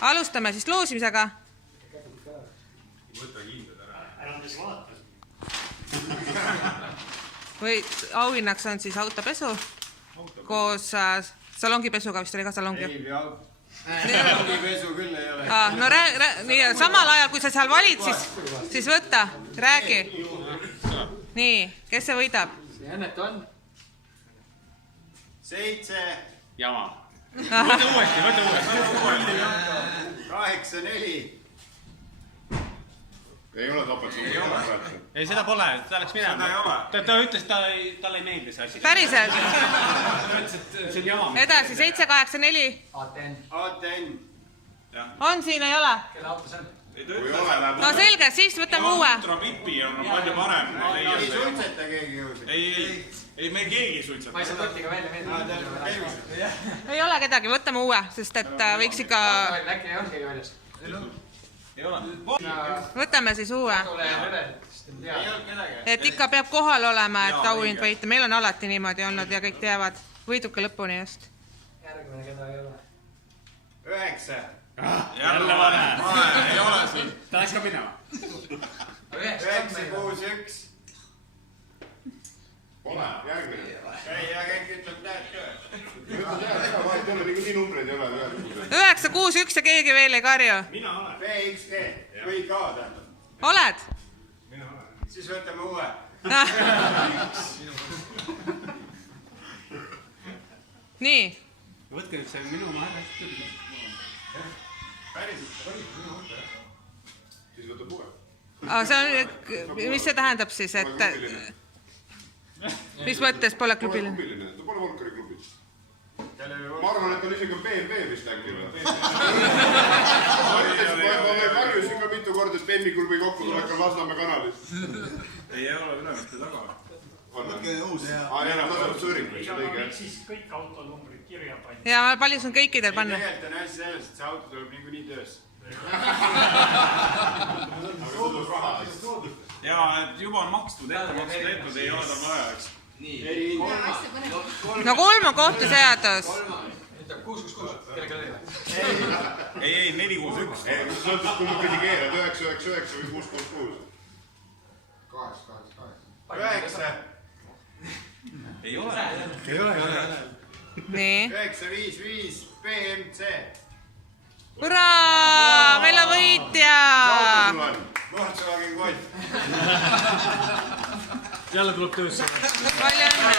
Alustame siis loosimisega. Või auhinnaks on siis autopesu koos salongipesuga, vist oli ka salongi. Salongipesu küll ei ole. No nii, samal ajal, kui sa seal valid, siis võtta, räägi. Nii, kes see võidab? See Ennet on. 7. Jama. Võta uuesti. 8-4. Ei ole topelt. Ei, seda pole, ta läks minema. Ta ütles, et talle ei meeldi see asi. Päriselt. See on jama. Edasi, 7-8-4. ATN. On siin, ei ole? Kelle auto see on? No selge, siis võtame uue. Ultrapipi on palju parem. Ei suitseta keegi jõusid. Ei, me keegi ei suitseta. Ma ei saa totiga välja meelde. Ei ole kedagi, võtame uue, sest et võiks ikka... Äkki ei olnud keegi väljas? Ei ole. Võtame siis uue. Ei olnud kedagi. Et ikka peab kohal olema, et auhind võita. Meil on alati niimoodi olnud ja kõik teavad. Võiduke lõpuni just. Järgmine keda ei ole. 9. Jälle vale. Ei ole siin. Ta läks ka minema. 9-6-1. Pole, järgmine. Ei, ja kõik ütleb näed ka. Vahet ei ole, nii numbreid ei ole. 9-6-1 ja keegi veel ei karju. Mina olen. BXG. Või ka tähendab. Oled? Siis võtame uue. Nii. Võtke nüüd see minu maha. Siis võtab uue. Mis see tähendab siis, et... Mis mõttes pole klubiline? Ta pole Volkari klubis. Ma arvan, et on isegi BMW vist äkki. Ma karjusin ka mitu korda, et Benni klubi kokkutulek on Lasnamäe kanalis. Ei ole ülemiste taga. Võtke uus. Tasab sõõrik. Siis kõik autonumbrid kirja pandi. Ja palju on kõikidel panna? Tegelikult on asi selles, et see auto tuleb niikuinii töös. Ja juba on makstud, ettemakstud, ei ole tal vaja, eks. No 3 on kohtuseadus. 6-6-6. Kelle? Ei, 4-6-1. Sõltus, kui nüüd pidi keerad 9-9-9 või 6-6-6. 9. Ei ole. Nii. 9-5-5 BMC. Hurraa! Meil on võitja! Volkswagen Golf. Jälle tuleb töösse. Palju õnne!